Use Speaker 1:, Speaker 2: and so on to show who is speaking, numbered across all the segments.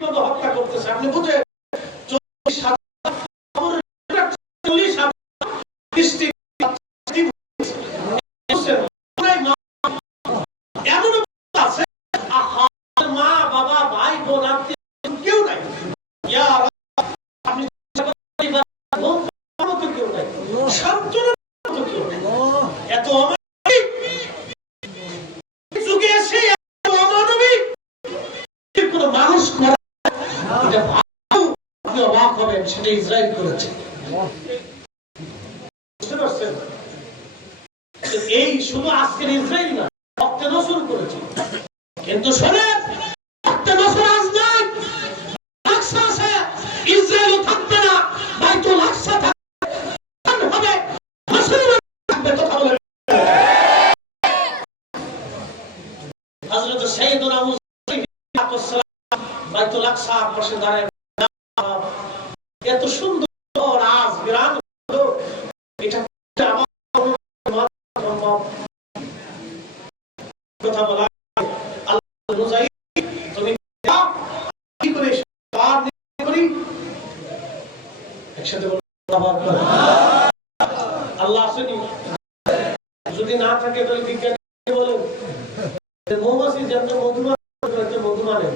Speaker 1: হত্যা করতেছে। আপনি বুঝেন? সেটা ইসরায়েল করেছে। এই শুধু আজকের ইসরায়েল না রক্তে নসর করেছে। কিন্তু শোনেন বাইতুল আকসা থাকবে। হবে মুসলমান থাকবে কথা বলে হযরত সাইয়েদুনা মুসা আলাইহিসসালাম বাইতুল আকসার পাশে দাঁড়ায় এত সুন্দর আজ হলো, এটা কথা বলা একসাথে আল্লাহু যদি না থাকে তাহলে বিজ্ঞানী বলেন। মৌমাছি যেমন মধু মানে মধু মানে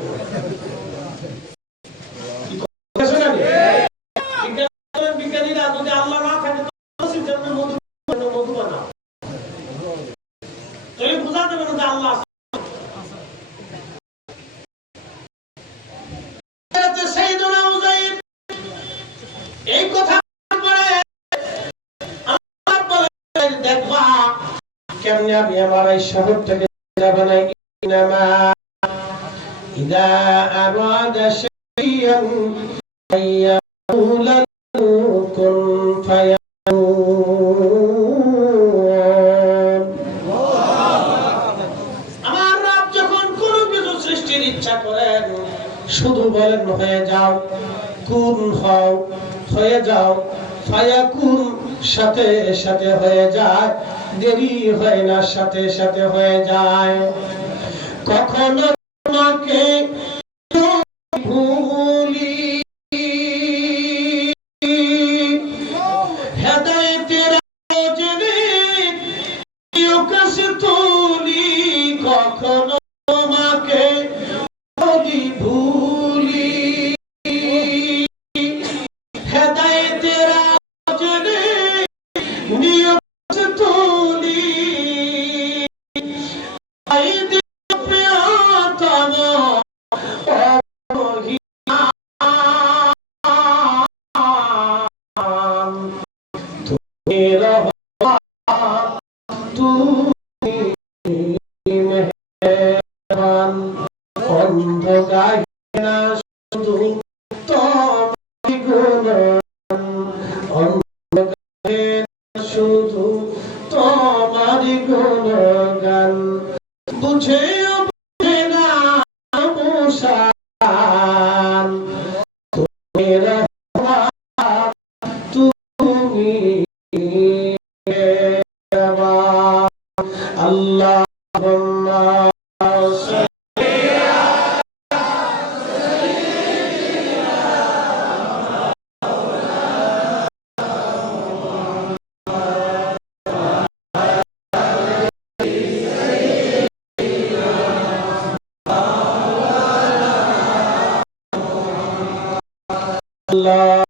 Speaker 1: কি কথা জানি? বিজ্ঞানী- বিজ্ঞানীরা যদি আল্লাহ না থাকে তো মৌমাছি যেমন মধু মানে মধু বানাও তাহলে বোঝা যাবে না যে আল্লাহ আছে। হযরত সাইয়েদুনা উযাইর এই কথা পরে আমার বলে দেখবা কেমনে আমি আমার এই শহর থেকে না ইনামা ইদা আরাদা শাইয়ান ফায়াকুলা কুন ফায়াকুন যখন কোনো কিছু সৃষ্টির ইচ্ছা করেন, শুধু বলেন, হয়ে যাও, কুন হও, হয়ে যাও, ফায়াকুন সাথে সাথে হয়ে যায়। দেরি হয় না, সাথে সাথে হয়ে যায়। কখনো তোমাকে ভুলি। কখনো শুধু তোমারি গুণগান বুঝে বুঝে না মুসান তুমি রহমান তুমি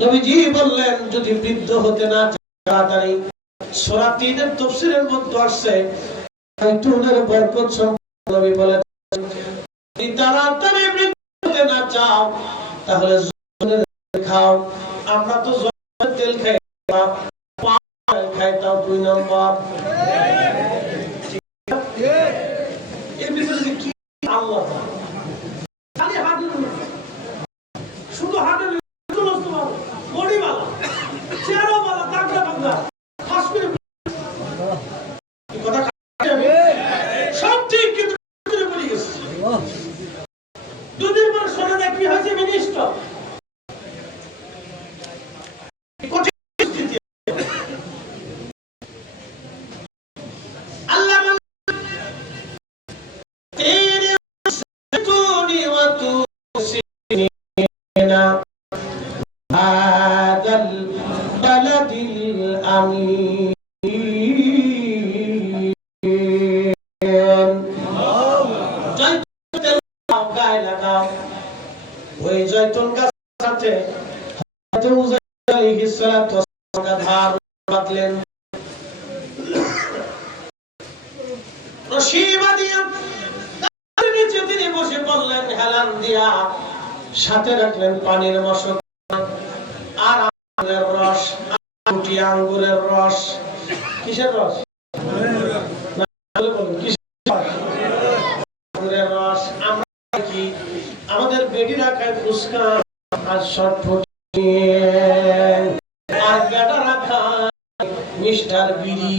Speaker 1: নবীজি বললেন, যদি বৃদ্ধ হতে না তাড়াতাড়ি সূরা তিনের তাফসীরের মধ্যে আসছে। জয়তুনের বরকত সম্পর্কে নবী তাড়াতাড়ি বৃদ্ধ হতে না চাও, তাহলে খাও। আমরা তো জয়তুনের তেল খাই খাই, তাও দুই নম্বর এর ভিতরে যে কি আল্লাহ জানে। খালি হাটের উপরে। শুধু হাটের সমস্ত ভালো বডি ভালো চেহারা ভালো তাগড়া বাগড়া ফাঁস করে এই কথা কাটতে হবে? সব ঠিক কিন্তু ভিতরে পড়ে গেছে দুদিন পর শোনা যায় কি হয়েছে মিনিস্টার কঠিন পরিস্থিতি। আল্লাহ বলেন, তেরে তুনি ওয়া তুসিনা হাদাল বালাদিল আমিন জয়তুন তেল লাগাও, গায়ে লাগাও। ওই জয়তুন গাছের সাথে হযরত উযাইর আলাইহিস সালাতু ওয়াস সালাম তিনি বসে পড়লেন, হেলান দিয়া সাথে রাখলেন পানির মশক। আর আঙ্গুরের রস আঙ্গুরের রস। কিসের রস? আমাদের বেডিরা ফুচকা আর শর্টফুট মিস্টার বিড়ি।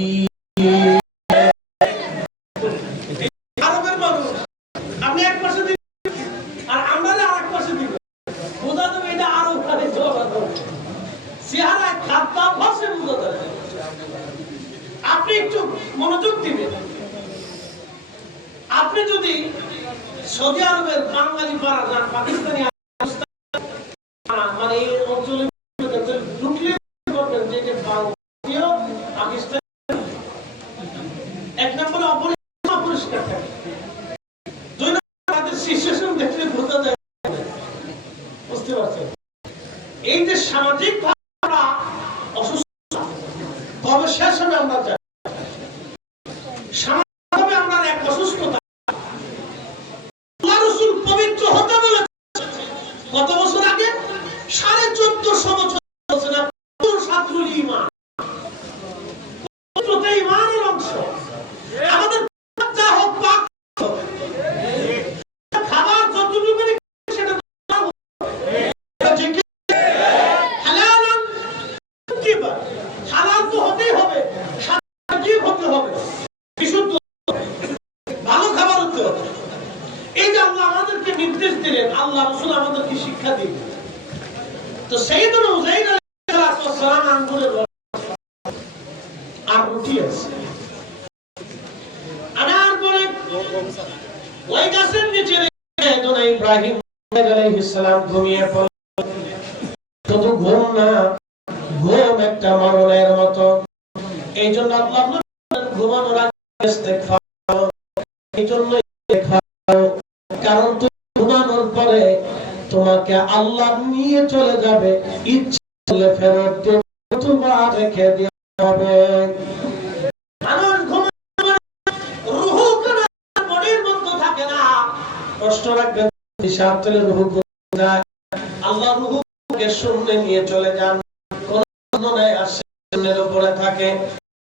Speaker 1: আরবের মানুষ আপনি একটু মনোযোগ দিবেন। আপনি যদি সৌদি আরবের বাঙালি পাড়া যান, পাকিস্তানি আফগানিস্তান, মানে এই অঞ্চলে ঢুকলে করবেন যে এটা বাংলাদেশীয় পাকিস্তানি এক নম্বরে অপরিষ্কার অপরিষ্কার থাকে দুই নম্বরে তাদের সিচুয়েশন দেখলে বোঝা যায় বুঝতে পারছেন এই যে সামাজিক ভাবনা অসুস্থ তবে শেষ হবে আমরা হতে হবে। বিশুদ্ধ ভালো খাবার হতে হবে। এই যে আল্লাহ আমাদেরকে নির্দেশ দিলেন, আল্লাহ রসুল আমাদেরকে শিক্ষা দিলেন। তো সেই দিন উজাইর আলাইহিস সালাম আঙ্গুরের আর রুটি আছে। আনার পরে ওই গাছের নিচে ইব্রাহিম আলাইহিস ঘুমিয়ে পড়ল শুধু ঘুম না, ঘুম একটা মরণের মতো। এই জন্য আল্লাহ ঘুমানোর আগে। কারণ তুমি ঘুমানোর পরে তোমাকে আল্লাহ নিয়ে চলে যাবে, ইচ্ছে ফেরত অথবা রেখে দেওয়া হবে কষ্ট রাখবেন হিসাব থেকে রুহু যায়। আল্লাহ রুহুকে শূন্য নিয়ে চলে যান। কোন বর্ণনায় আসে, শূন্যের উপরে থাকে।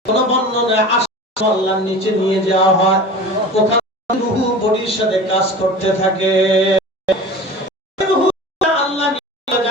Speaker 1: কোন বর্ণনায় আসে আল্লাহর নিচে নিয়ে যাওয়া হয়। ওখানে রুহু বডির কাজ করতে থাকে।